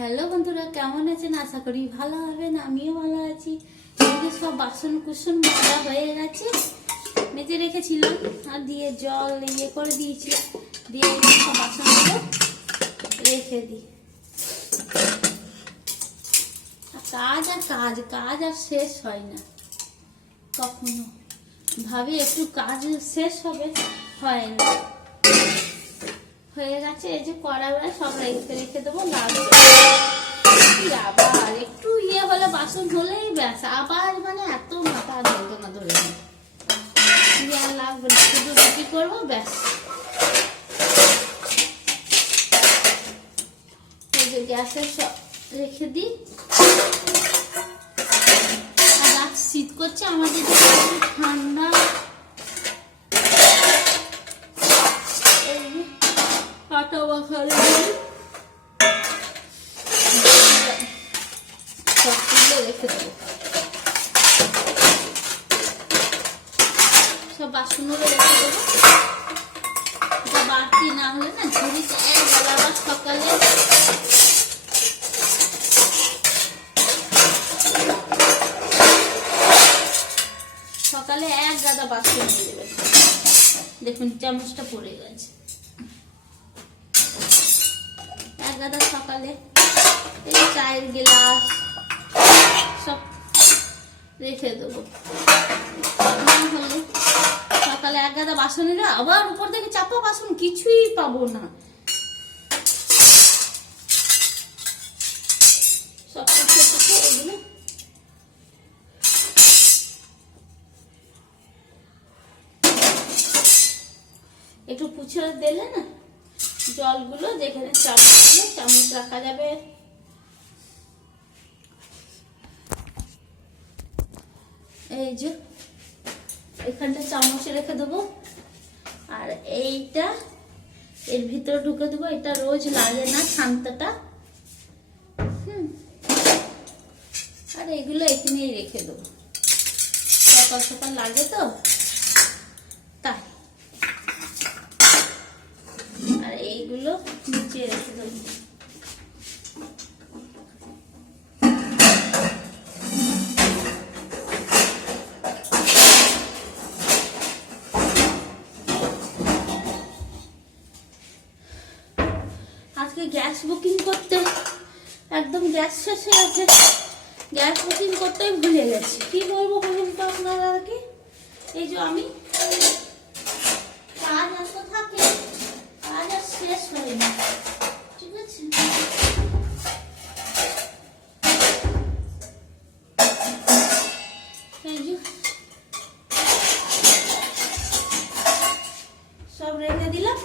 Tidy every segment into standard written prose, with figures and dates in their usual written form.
Hello বন্ধুরা, কেমন আছেন? আশা করি ভালো হবেন। আমিও ভালো আছি। এদিকে সব বাসন কুসন মাজা হয়ে গেছে, মেজে রেখেছিলাম আর দিয়ে জল করে দিয়েছি, দিয়ে সব বাসনগুলো রেখে দিই। কাজ আর কাজ কাজ আর শেষ হয় না কখনো। ভাবি একটু কাজ শেষ হবে, হয় না। হয়ে গেছে, এই যে কড়াইটা সব রেখে দেবো। লাগবে আবার একটু হলে বাসন হলেই ব্যাস, আবার মানে এত মাথা যন্ত্রণা ধরে আর লাগবে না, শুধু রুটি করবো ব্যাস। এই যে গ্যাসে সব রেখে দিই। আর আজ শীত করছে, আমাদের ঠান্ডা। আটা মাখানো সব তুলে রেখে দেবো। সব বাসনগুলো রেখে দেবো। এটা বাড়তি না হলে না ঝুড়িতে একবেলা, আবার সকালে এক গাদা বাসন হয়ে যাবে। দেখুন চামচটা পড়ে গেছে। এক গাদা সকালে, এই চায়ের গ্লাস সব রেখে দেবো। সকালে এক গাদা বাসন এলে আবার উপর থেকে চাপা বাসন, কিছুই পাবো না। সব এগুলো একটু পুছে দিলে না, জলগুলো যেখানে চামচ রাখা যাবে। এই যে এখানটা চামচ রেখে দেবো, আর এইটা এর ভিতরে ঢুকে দেবো। এটা রোজ লাগে না, শান্তটা। আর এগুলো এখানেই রেখে দেবো, সকাল সকাল লাগে তো তাই। আর এইগুলো নিচে রেখে দেবো। আজকে গ্যাস বুকিং করতে একদম গ্যাস শেষ হয়ে গেছে। গ্যাস বুকিং করতেই ভুলে গেছি। কি করবো বলুন তো আপনারা? কি এই যে আমি কাজ এত থাকে, কাজ আর শেষ হয় না। ঠিক আছে, এই যে সব রেখে দিলাম।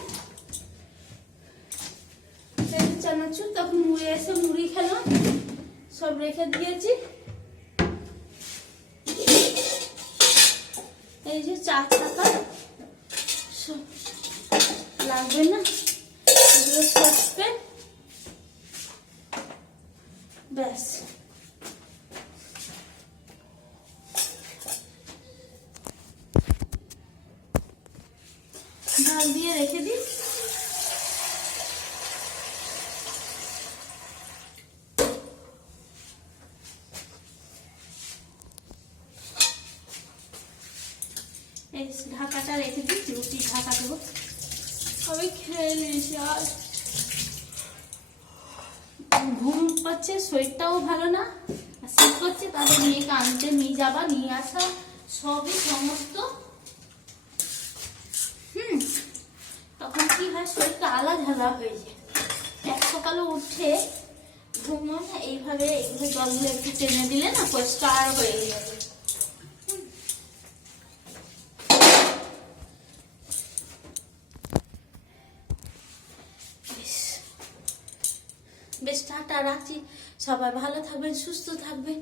চানাচুর তখন মুড়ি এসে মুড়ি খেলাম, সব রেখে দিয়েছি। এই যে চা থাকা সব লাগবে না, এগুলো সসপেন ব্যাস। ঢাল দিয়ে রেখে দিই। এই ঢাকাটা রেখে দিই, রুটি ঢাকা দেবো। আমি খেয়ে নিয়েছি, আর ঘুম পাচ্ছে, শরীরটাও ভালো না, শীত করছে। তাদের মেয়েকে আনতে নিয়ে যাবা, নিয়ে আসা সবই সমস্ত। তখন কি হয়, শরীরটা আলাদা হয়ে যায়। এক সকালে উঠে ঘুমো না, এইভাবে এইভাবে জলগুলো একটু টেনে দিলে না পরিষ্কার হয়ে যাবে। বেশ, টাটা, রাখছি। সবাই ভালো থাকবেন, সুস্থ থাকবেন।